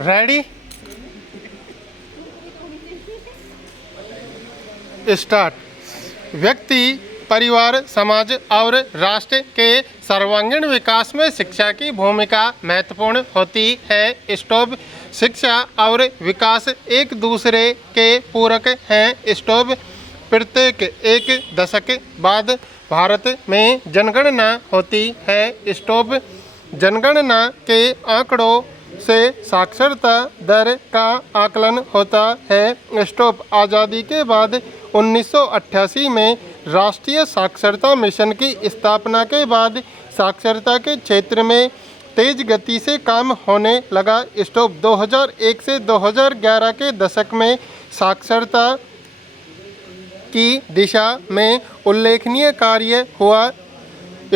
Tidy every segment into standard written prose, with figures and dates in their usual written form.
Ready start. व्यक्ति, परिवार, समाज और राष्ट्र के सर्वांगीण विकास में शिक्षा की भूमिका महत्वपूर्ण होती है। स्टॉप। शिक्षा और विकास एक दूसरे के पूरक हैं। स्टॉप। प्रत्येक एक दशक बाद भारत में जनगणना होती है। स्टॉप। जनगणना के आंकड़ों से साक्षरता दर का आकलन होता है। स्टॉप। आज़ादी के बाद 1988 में राष्ट्रीय साक्षरता मिशन की स्थापना के बाद साक्षरता के क्षेत्र में तेज गति से काम होने लगा। स्टॉप। 2001 से 2011 के दशक में साक्षरता की दिशा में उल्लेखनीय कार्य हुआ।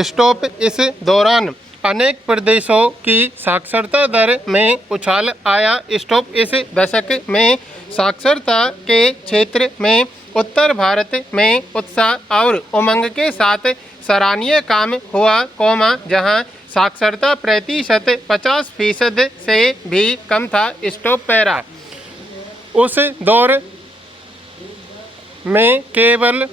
स्टॉप। इस दौरान अनेक प्रदेशों की साक्षरता दर में उछाल आया। स्टॉप। इस दशक में साक्षरता के क्षेत्र में उत्तर भारत में उत्साह और उमंग के साथ सराहनीय काम हुआ, जहां साक्षरता प्रतिशत 50% से भी कम था। Stop para. उस दौर में केरल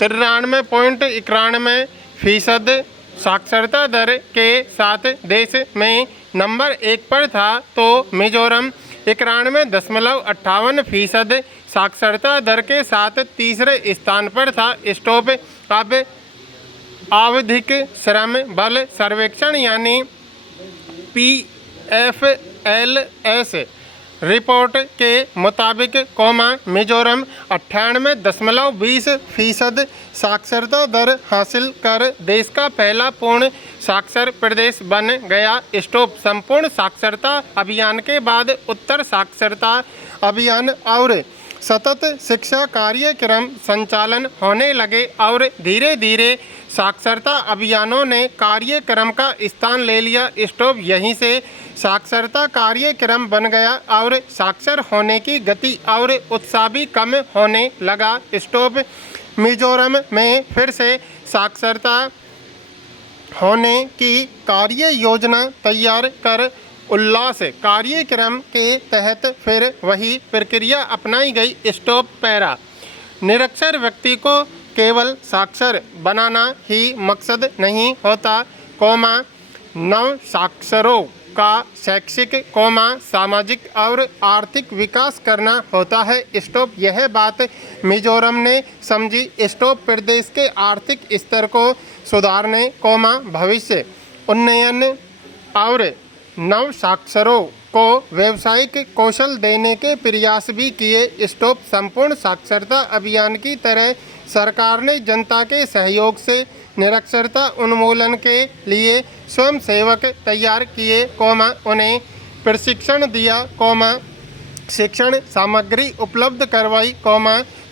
93.91% साक्षरता दर के साथ देश में नंबर 1 पर था, तो मिजोरम 91.58% साक्षरता दर के साथ तीसरे स्थान पर था। स्टॉप। अब आवधिक श्रम बल सर्वेक्षण यानी PFLS रिपोर्ट के मुताबिक, मिजोरम 98.20% साक्षरता दर हासिल कर देश का पहला पूर्ण साक्षर प्रदेश बन गया। स्टॉप। संपूर्ण साक्षरता अभियान के बाद उत्तर साक्षरता अभियान और सतत शिक्षा कार्यक्रम संचालन होने लगे और धीरे धीरे साक्षरता अभियानों ने कार्यक्रम का स्थान ले लिया। स्टॉप। यहीं से साक्षरता कार्यक्रम बन गया और साक्षर होने की गति और उत्साह भी कम होने लगा। स्टॉप। मिजोरम में फिर से साक्षरता होने की कार्य योजना तैयार कर उल्लास कार्यक्रम के तहत फिर वही प्रक्रिया अपनाई गई। Stop para. निरक्षर व्यक्ति को केवल साक्षर बनाना ही मकसद नहीं होता, नव साक्षरों का शैक्षिक, सामाजिक और आर्थिक विकास करना होता है। स्टॉप। यह बात मिजोरम ने समझी। स्टॉप। प्रदेश के आर्थिक स्तर को सुधारने, भविष्य उन्नयन और नव साक्षरों को व्यावसायिक कौशल देने के प्रयास भी किए। स्टॉप। संपूर्ण साक्षरता अभियान की तरह सरकार ने जनता के सहयोग से निरक्षरता उन्मूलन के लिए स्वयंसेवक तैयार किए, उन्हें प्रशिक्षण दिया, शिक्षण सामग्री उपलब्ध करवाई,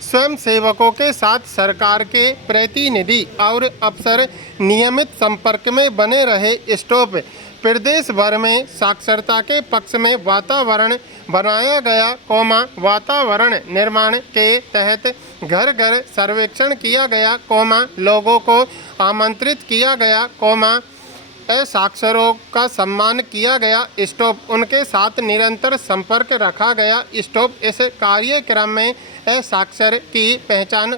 स्वयंसेवकों के साथ सरकार के प्रतिनिधि और अफसर नियमित संपर्क में बने रहे। स्टॉप। प्रदेश भर में साक्षरता के पक्ष में वातावरण बनाया गया, वातावरण निर्माण के तहत घर घर सर्वेक्षण किया गया, लोगों को आमंत्रित किया गया, असाक्षरों का सम्मान किया गया। स्टॉप। उनके साथ निरंतर संपर्क रखा गया। स्टॉप। इस कार्यक्रम में असाक्षर की पहचान,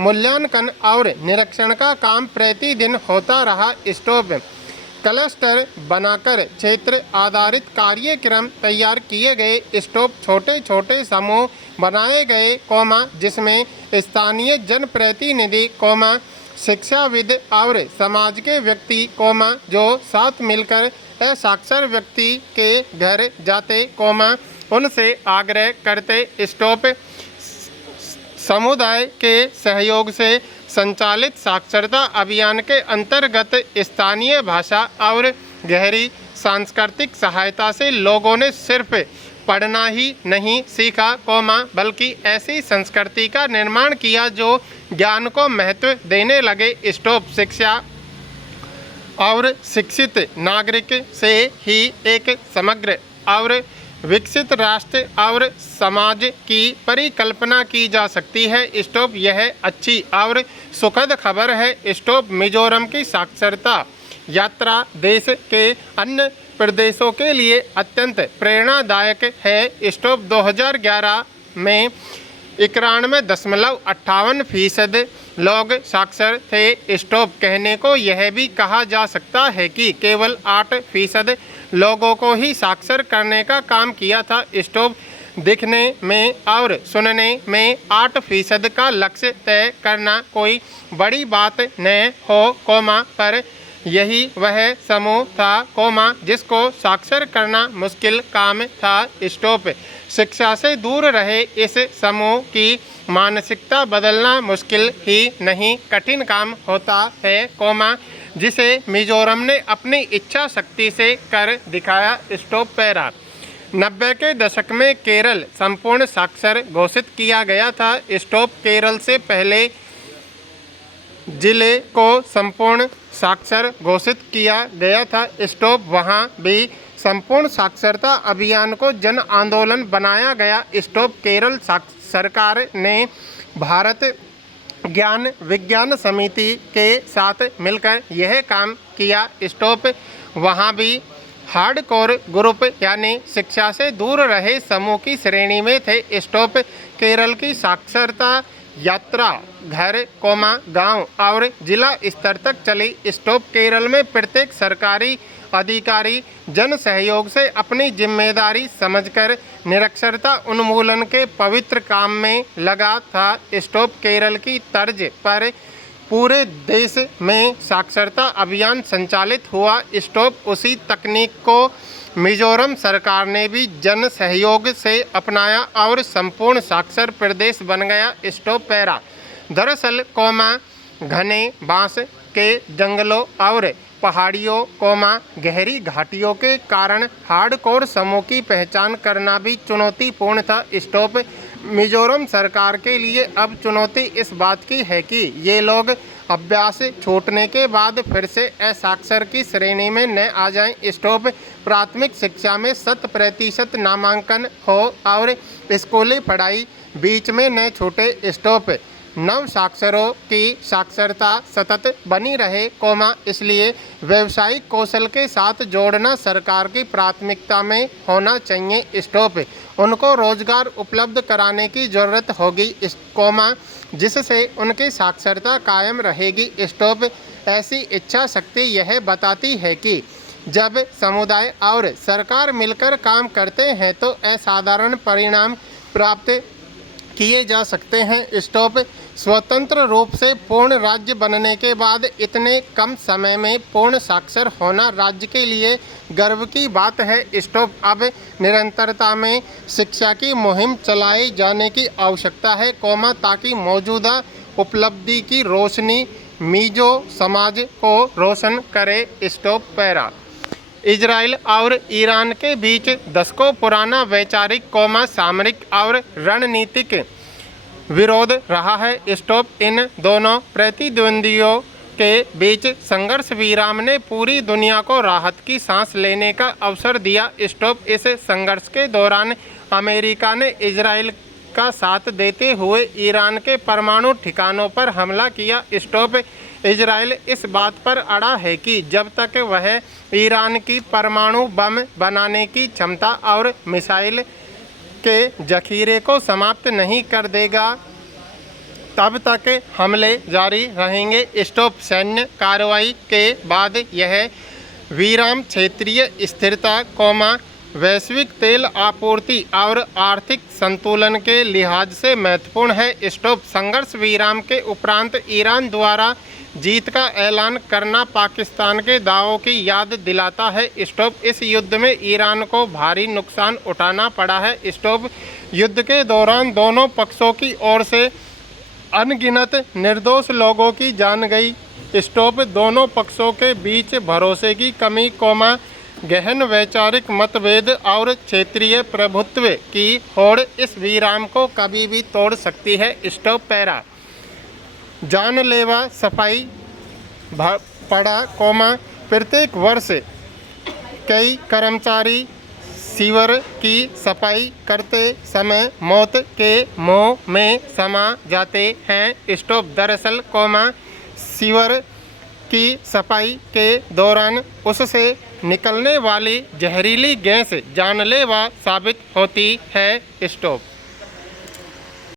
मूल्यांकन और निरीक्षण का काम प्रतिदिन होता रहा। स्टॉप। क्लस्टर बनाकर क्षेत्र आधारित कार्यक्रम तैयार किए गए। स्टॉप। छोटे छोटे समूह बनाए गए, जिसमें स्थानीय जनप्रतिनिधि, शिक्षाविद और समाज के व्यक्ति, जो साथ मिलकर असाक्षर व्यक्ति के घर जाते, उनसे आग्रह करते। स्टॉप। समुदाय के सहयोग से संचालित साक्षरता अभियान के अंतर्गत स्थानीय भाषा और गहरी सांस्कृतिक सहायता से लोगों ने सिर्फ पढ़ना ही नहीं सीखा, बल्कि ऐसी संस्कृति का निर्माण किया जो ज्ञान को महत्व देने लगे। स्टॉप। शिक्षा और शिक्षित नागरिक से ही एक समग्र और विकसित राष्ट्र और समाज की परिकल्पना की जा सकती है। स्टॉप। यह अच्छी और सुखद खबर है। स्टॉप। मिजोरम की साक्षरता यात्रा देश के अन्य प्रदेशों के लिए अत्यंत प्रेरणादायक है। स्टॉप 2011 में 91.58% लोग साक्षर थे। स्टॉप कहने को यह भी कहा जा सकता है कि केवल 8% लोगों को ही साक्षर करने का काम किया था। स्टॉप दिखने में और सुनने में 8% का लक्ष्य तय करना कोई बड़ी बात न हो, पर यही वह समूह था, जिसको साक्षर करना मुश्किल काम था। स्टॉप शिक्षा से दूर रहे इस समूह की मानसिकता बदलना मुश्किल ही नहीं कठिन काम होता है, जिसे मिजोरम ने अपनी इच्छा शक्ति से कर दिखाया। स्टॉप पैरा 90 के दशक में केरल संपूर्ण साक्षर घोषित किया गया था। स्टॉप केरल से पहले जिले को संपूर्ण साक्षर घोषित किया गया था। स्टॉप वहाँ भी संपूर्ण साक्षरता अभियान को जन आंदोलन बनाया गया। स्टॉप केरल सरकार ने भारत ज्ञान विज्ञान समिति के साथ मिलकर यह काम किया। स्टॉप वहाँ भी हार्डकोर ग्रुप यानी शिक्षा से दूर रहे समूह की श्रेणी में थे। स्टॉप केरल की साक्षरता यात्रा घर, गांव और जिला स्तर तक चली। स्टॉप केरल में प्रत्येक सरकारी अधिकारी जन सहयोग से अपनी जिम्मेदारी समझकर निरक्षरता उन्मूलन के पवित्र काम में लगा था। स्टॉप केरल की तर्ज पर पूरे देश में साक्षरता अभियान संचालित हुआ। स्टॉप उसी तकनीक को मिजोरम सरकार ने भी जन सहयोग से अपनाया और संपूर्ण साक्षर प्रदेश बन गया। स्टॉप पैरा दरअसल घने बांस के जंगलों और पहाड़ियों गहरी घाटियों के कारण हार्डकोर समूह की पहचान करना भी चुनौतीपूर्ण था। स्टॉप मिजोरम सरकार के लिए अब चुनौती इस बात की है कि ये लोग अभ्यास छूटने के बाद फिर से असाक्षर की श्रेणी में न आ जाएं। स्टॉप प्राथमिक शिक्षा में 100% नामांकन हो और स्कूली पढ़ाई बीच में न छूटे। स्टॉप नव साक्षरों की साक्षरता सतत बनी रहे, इसलिए व्यावसायिक कौशल के साथ जोड़ना सरकार की प्राथमिकता में होना चाहिए। स्टॉप उनको रोजगार उपलब्ध कराने की ज़रूरत होगी, जिससे उनकी साक्षरता कायम रहेगी। स्टॉप ऐसी इच्छा शक्ति यह बताती है कि जब समुदाय और सरकार मिलकर काम करते हैं तो असाधारण परिणाम प्राप्त किए जा सकते हैं। स्टॉप स्वतंत्र रूप से पूर्ण राज्य बनने के बाद इतने कम समय में पूर्ण साक्षर होना राज्य के लिए गर्व की बात है। स्टॉप अब निरंतरता में शिक्षा की मुहिम चलाई जाने की आवश्यकता है, ताकि मौजूदा उपलब्धि की रोशनी मिजो समाज को रोशन करे। स्टॉप पैरा इजराइल और ईरान के बीच दशकों पुराना वैचारिक सामरिक और रणनीतिक विरोध रहा है। स्टॉप इन दोनों प्रतिद्वंदियों के बीच संघर्ष विराम ने पूरी दुनिया को राहत की सांस लेने का अवसर दिया। स्टॉप इस संघर्ष के दौरान अमेरिका ने इजराइल का साथ देते हुए ईरान के परमाणु ठिकानों पर हमला किया। स्टॉप इजराइल इस बात पर अड़ा है कि जब तक वह ईरान की परमाणु बम बनाने की क्षमता और मिसाइल के जखीरे को समाप्त नहीं कर देगा, तब तक हमले जारी रहेंगे। स्टॉप सैन्य कार्रवाई के बाद यह विराम क्षेत्रीय स्थिरता, वैश्विक तेल आपूर्ति और आर्थिक संतुलन के लिहाज से महत्वपूर्ण है। स्टॉप संघर्ष विराम के उपरांत ईरान द्वारा जीत का ऐलान करना पाकिस्तान के दावों की याद दिलाता है। स्टॉप इस युद्ध में ईरान को भारी नुकसान उठाना पड़ा है। स्टॉप युद्ध के दौरान दोनों पक्षों की ओर से अनगिनत निर्दोष लोगों की जान गई। स्टॉप दोनों पक्षों के बीच भरोसे की कमी, गहन वैचारिक मतभेद और क्षेत्रीय प्रभुत्व की होड़ इस विराम को कभी भी तोड़ सकती है। स्टॉप पैरा जानलेवा सफाई पड़ा, प्रत्येक वर्ष कई कर्मचारी सीवर की सफाई करते समय मौत के मुंह में समा जाते हैं। स्टॉप दरअसल सीवर की सफाई के दौरान उससे निकलने वाली जहरीली गैस जानलेवा साबित होती है। स्टॉप।